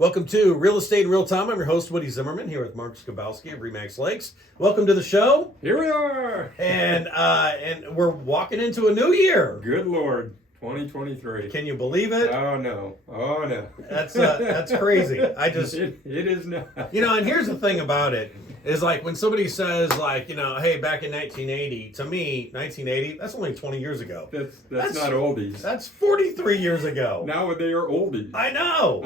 Welcome to Real Estate in Real Time. I'm your host, Woody Zimmerman, here with Mark Skibowski of Remax Lakes. Welcome to the show. Here we are. And we're walking into a new year. Good Lord, 2023. Can you believe it? Oh no. That's crazy. It is not. And here's the thing about it is like when somebody says hey, back in 1980, to me, 1980, that's only 20 years ago. That's not oldies. That's 43 years ago. Now they are oldies. I know.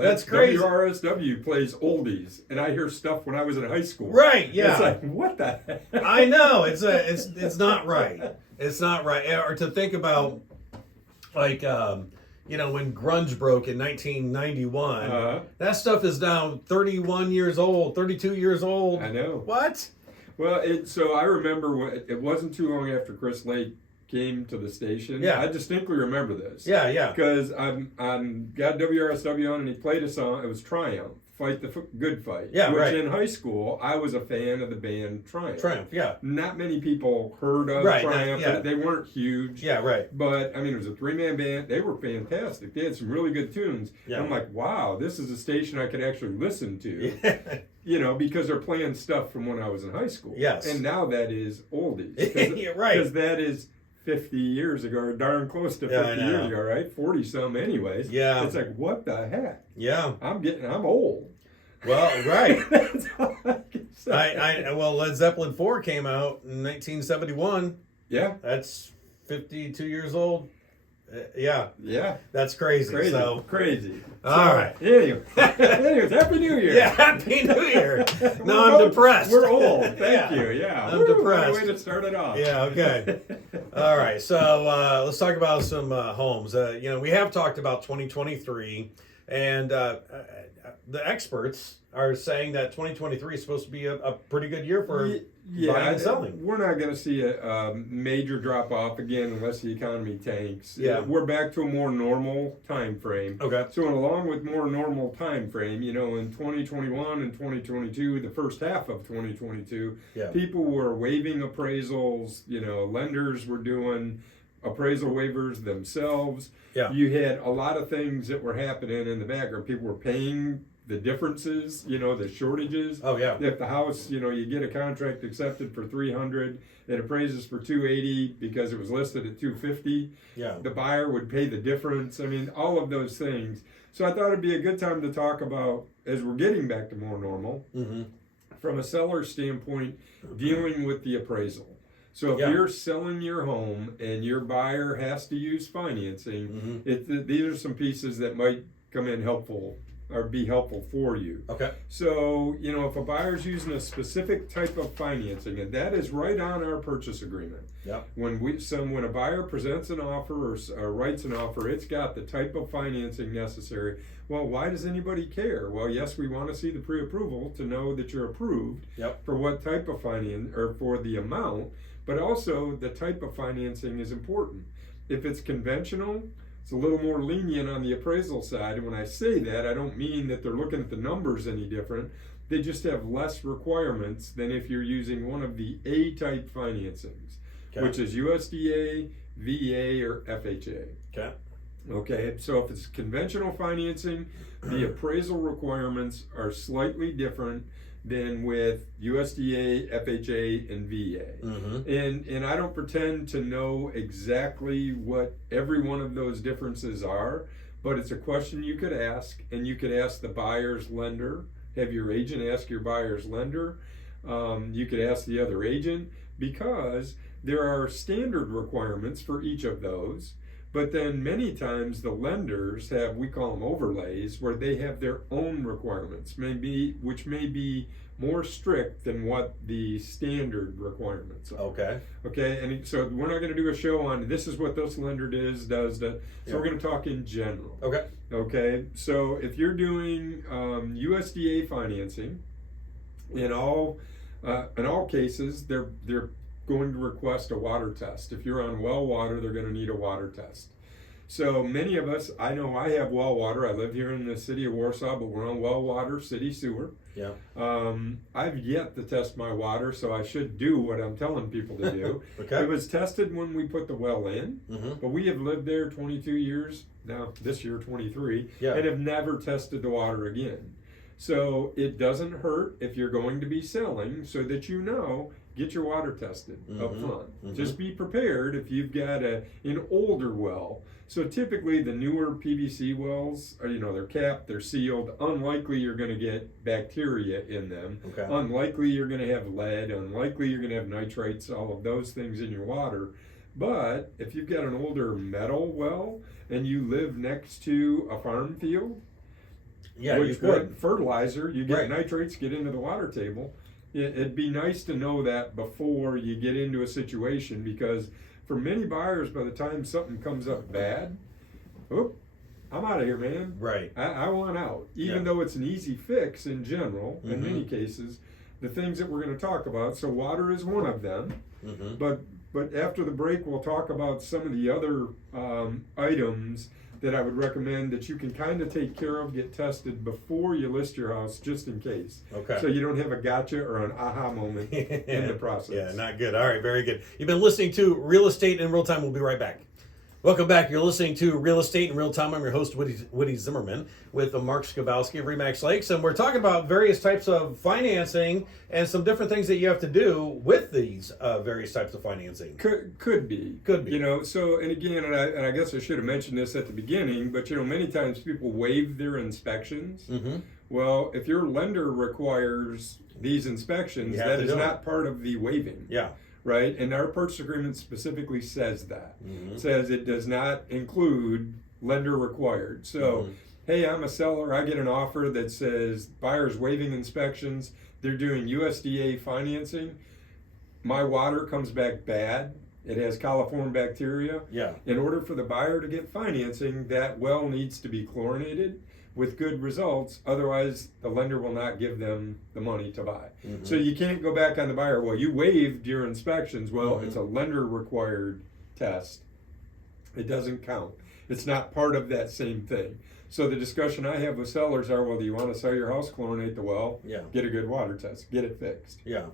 That's crazy. WRSW plays oldies, and I hear stuff when I was in high school. Right, yeah. It's like, what the heck? I know. It's not right. It's not right. Or to think about when grunge broke in 1991, that stuff is now 31 years old, 32 years old. I know. What? Well, so I remember it wasn't too long after Chris Lake came to the station. Yeah. I distinctly remember this. Yeah. Because I'm got WRSW on and he played a song. It was Triumph, Fight the Good Fight. Yeah, which right. in high school, I was a fan of the band Triumph. Yeah. Not many people heard of Triumph. Yeah. They weren't huge. Yeah, right. But, it was a three-man band. They were fantastic. They had some really good tunes. Yeah. I'm like, wow, this is a station I could actually listen to. Because they're playing stuff from when I was in high school. Yes. And now that is oldies. Yeah, right. Because that is 50 years ago, or darn close to 50 years ago, right? 40 some anyways. Yeah. It's like, what the heck? Yeah. I'm old. Well, right. That's all I can say. Well, Led Zeppelin 4 came out in 1971. Yeah. That's 52 years old. Yeah. That's crazy. Crazy. All right. Anyways, Happy New Year. Yeah, Happy New Year. No, I'm depressed. We're old. Thank you. Yeah. I'm depressed. What a way to start it off. Yeah, okay. All right. So let's talk about some homes. We have talked about 2023, and the experts are saying that 2023 is supposed to be a pretty good year for buying and selling. We're not going to see a major drop off again unless the economy tanks. Yeah. We're back to a more normal time frame. Okay. So along with more normal time frame, in 2021 and 2022, the first half of 2022, people were waiving appraisals. Lenders were doing appraisal waivers themselves. Yeah. You had a lot of things that were happening in the background. People were paying the differences, the shortages. Oh, yeah. If the house, you get a contract accepted for $300, it appraises for $280 because it was listed at $250. Yeah. The buyer would pay the difference. All of those things. So I thought it'd be a good time to talk about, as we're getting back to more normal, from a seller's standpoint, dealing with the appraisal. So if you're selling your home and your buyer has to use financing, these are some pieces that might come in helpful or be helpful for you. Okay. So, if a buyer's using a specific type of financing, and that is right on our purchase agreement. Yep. When a buyer presents an offer or writes an offer, it's got the type of financing necessary. Well, why does anybody care? Well, yes, we want to see the pre-approval to know that you're approved for what type of finance or for the amount, but also the type of financing is important. If it's conventional, it's a little more lenient on the appraisal side. And when I say that, I don't mean that they're looking at the numbers any different. They just have less requirements than if you're using one of the A-type financings, which is USDA, VA, or FHA. Okay, so if it's conventional financing, the appraisal requirements are slightly different than with USDA, FHA, and VA. And I don't pretend to know exactly what every one of those differences are, but it's a question you could ask, and you could ask the buyer's lender, have your agent ask your buyer's lender, you could ask the other agent, because there are standard requirements for each of those. But then many times the lenders have, we call them overlays, where they have their own requirements, which may be more strict than what the standard requirements are. Okay, and so we're not going to do a show on this is what this lender does that. So we're going to talk in general. Okay, so if you're doing USDA financing, in all cases, they're going to request a water test. If you're on well water, they're going to need a water test. So many of us, I know I have well water. I live here in the city of Warsaw, but we're on well water, city sewer. Yeah. I've yet to test my water, so I should do what I'm telling people to do. Okay. It was tested when we put the well in, but we have lived there 22 years, now this year 23, and have never tested the water again. So it doesn't hurt if you're going to be selling, so that you know, get your water tested up front. Just be prepared if you've got an older well. So typically the newer PVC wells, are, they're capped, they're sealed. Unlikely you're going to get bacteria in them. Okay. Unlikely you're going to have lead. Unlikely you're going to have nitrates, all of those things in your water. But if you've got an older metal well and you live next to a farm field, you could. Fertilizer, you get nitrates, get into the water table. It'd be nice to know that before you get into a situation, because for many buyers, by the time something comes up bad, I'm out of here, man. Right. I want out. Even though it's an easy fix in general, in many cases, the things that we're going to talk about. So water is one of them. But after the break, we'll talk about some of the other items that I would recommend that you can kind of take care of, get tested before you list your house, just in case. Okay. So you don't have a gotcha or an aha moment in the process. Yeah, not good. All right, very good. You've been listening to Real Estate in Real Time. We'll be right back. Welcome back. You're listening to Real Estate in Real Time. I'm your host, Woody Zimmerman, with Mark Skibowski of Remax Lakes, and we're talking about various types of financing and some different things that you have to do with these various types of financing. Could be. So, and again, and I guess I should have mentioned this at the beginning, but many times people waive their inspections. Well, if your lender requires these inspections, that is not part of the waiving. Yeah. Right? And our purchase agreement specifically says that. It says it does not include lender required. So, hey, I'm a seller, I get an offer that says buyer's waiving inspections, they're doing USDA financing, my water comes back bad, it has coliform bacteria. Yeah. In order for the buyer to get financing, that well needs to be chlorinated with good results, otherwise the lender will not give them the money to buy. So you can't go back on the buyer, well, you waived your inspections. Well, it's a lender required test. It doesn't count. It's not part of that same thing. So the discussion I have with sellers are, well, do you want to sell your house, chlorinate the well, get a good water test, get it fixed. Yeah.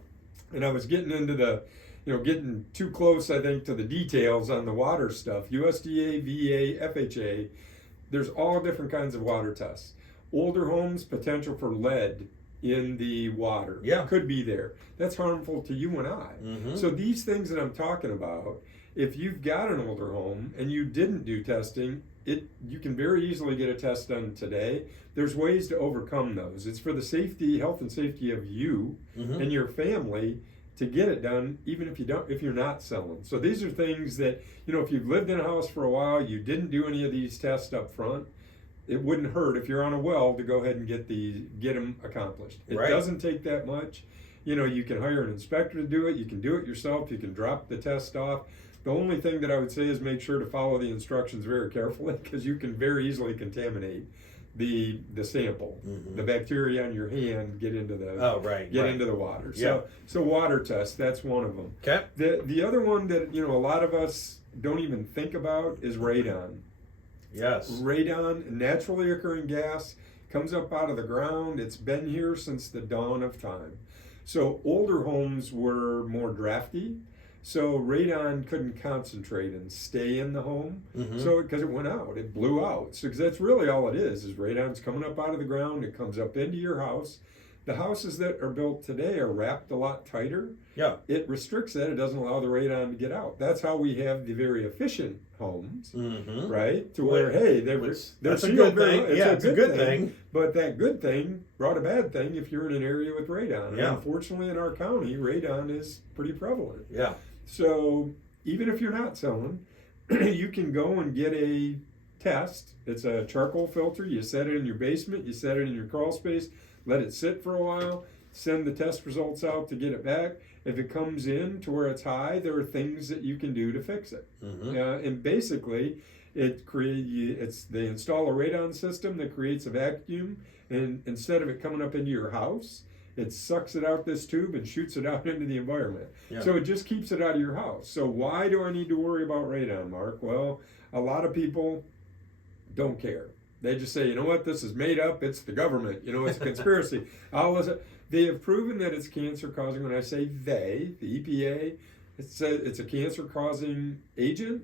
And I was getting into the, getting too close, I think, to the details on the water stuff. USDA, VA, FHA, there's all different kinds of water tests. Older homes, potential for lead in the water could be there. That's harmful to you and I. So these things that I'm talking about, if you've got an older home and you didn't do testing, you can very easily get a test done today. There's ways to overcome those. It's for the health and safety of you and your family to get it done, even if you're not selling. So these are things that, if you've lived in a house for a while, you didn't do any of these tests up front, it wouldn't hurt if you're on a well to go ahead and get them accomplished. It doesn't take that much. You can hire an inspector to do it. You can do it yourself. You can drop the test off. The only thing that I would say is make sure to follow the instructions very carefully, because you can very easily contaminate the sample. The bacteria on your hand get into into the water. So water test, that's one of them. Okay. The other one that a lot of us don't even think about is radon. Yes. Radon, naturally occurring gas, comes up out of the ground. It's been here since the dawn of time. So older homes were more drafty. So radon couldn't concentrate and stay in the home. So because it went out, it blew out. So 'cause that's really all it is radon's coming up out of the ground. It comes up into your house. The houses that are built today are wrapped a lot tighter. Yeah. It restricts that. It doesn't allow the radon to get out. That's how we have the very efficient homes, right? To where, hey, that's a good thing. It's a good thing. But that good thing brought a bad thing if you're in an area with radon. And unfortunately, in our county, radon is pretty prevalent. Yeah. So even if you're not selling, you can go and get a test. It's a charcoal filter. You set it in your basement. You set it in your crawl space. Let it sit for a while. Send the test results out to get it back. If it comes in to where it's high, there are things that you can do to fix it. And basically, they install a radon system that creates a vacuum, and instead of it coming up into your house, it sucks it out this tube and shoots it out into the environment. Yeah. So it just keeps it out of your house. So why do I need to worry about radon, Mark? Well, a lot of people don't care. They just say, you know what, this is made up, it's the government, it's a conspiracy. They have proven that it's cancer causing. When I say they, the EPA, it's a cancer causing agent.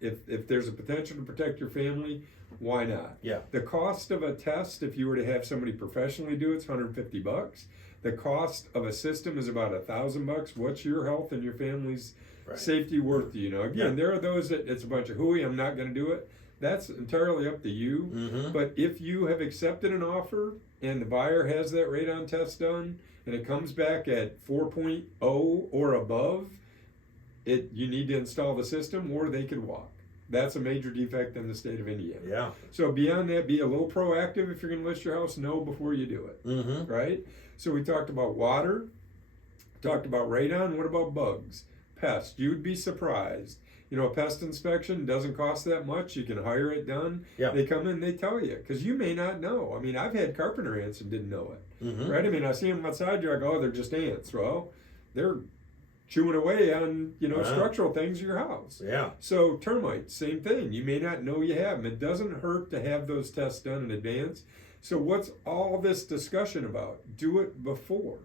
If there's a potential to protect your family, why not? Yeah. The cost of a test, if you were to have somebody professionally do it, it's $150. The cost of a system is about $1,000. What's your health and your family's safety worth to you? Again, there are those that it's a bunch of hooey, I'm not going to do it. That's entirely up to you. Mm-hmm. But if you have accepted an offer and the buyer has that radon test done and it comes back at 4.0 or above, you need to install the system or they could walk. That's a major defect in the state of Indiana. Yeah. So beyond that, be a little proactive. If you're going to list your house, know before you do it. Mm-hmm. Right? So we talked about water, talked about radon. What about bugs? Pests. You'd be surprised. A pest inspection doesn't cost that much. You can hire it done. Yeah. They come in, they tell you, because you may not know. I mean, I've had carpenter ants and didn't know it. Mm-hmm. Right? I mean, I see them outside, you're like, oh, they're just ants. Well, they're chewing away on, structural things in your house. Yeah. So termites, same thing. You may not know you have them. It doesn't hurt to have those tests done in advance. So what's all this discussion about? Do it before.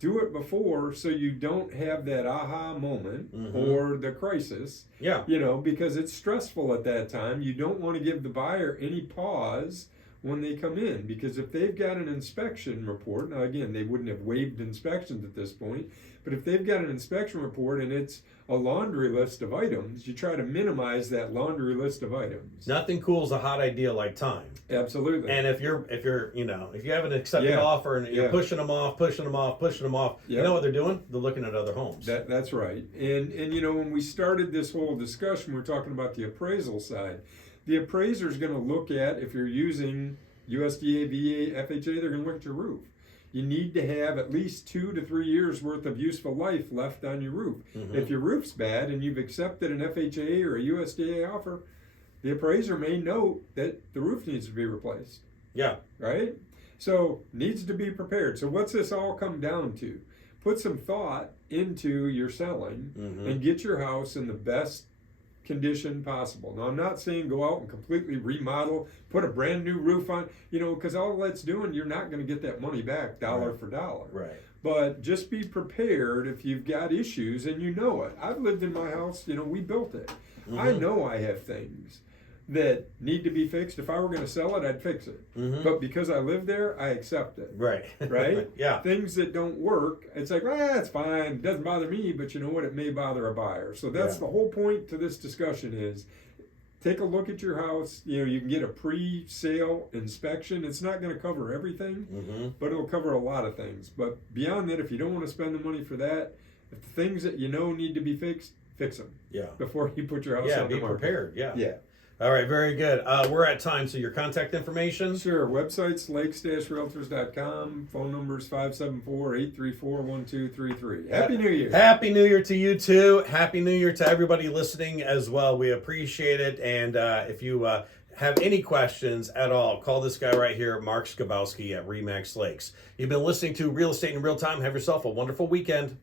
Do it before so you don't have that aha moment or the crisis. Yeah. Because it's stressful at that time. You don't want to give the buyer any pause when they come in, because if they've got an inspection report, now again, they wouldn't have waived inspections at this point, but if they've got an inspection report and it's a laundry list of items, you try to minimize that laundry list of items. Nothing cools a hot idea like time. Absolutely. And if you have an accepted offer and you're pushing them off, you know what they're doing? They're looking at other homes. That's right. And when we started this whole discussion, we we're talking about the appraisal side. The appraiser is going to look at, if you're using USDA, VA, FHA, they're going to look at your roof. You need to have at least 2 to 3 years worth of useful life left on your roof. Mm-hmm. If your roof's bad and you've accepted an FHA or a USDA offer, the appraiser may note that the roof needs to be replaced. Yeah. Right? So needs to be prepared. So what's this all come down to? Put some thought into your selling and get your house in the best condition possible. Now, I'm not saying go out and completely remodel, put a brand new roof on, because all that's doing, you're not going to get that money back dollar for dollar. Right. But just be prepared if you've got issues and you know it. I've lived in my house, we built it. I know I have things that need to be fixed. If I were going to sell it, I'd fix it. But because I live there, I accept it. Right. Right? Yeah. Things that don't work, it's like, it's fine. It doesn't bother me, but you know what? It may bother a buyer. So that's the whole point to this discussion is take a look at your house. You can get a pre-sale inspection. It's not going to cover everything, but it'll cover a lot of things. But beyond that, if you don't want to spend the money for that, if the things that need to be fixed, fix them. Yeah. Before you put your house on the market. Be prepared. Yeah. Yeah. All right, very good. We're at time, so your contact information? Sure. Website's lakes-realtors.com. Phone number's 574-834-1233. Happy New Year. Happy New Year to you, too. Happy New Year to everybody listening as well. We appreciate it. And if you have any questions at all, call this guy right here, Mark Skibowski at Remax Lakes. You've been listening to Real Estate in Real Time. Have yourself a wonderful weekend.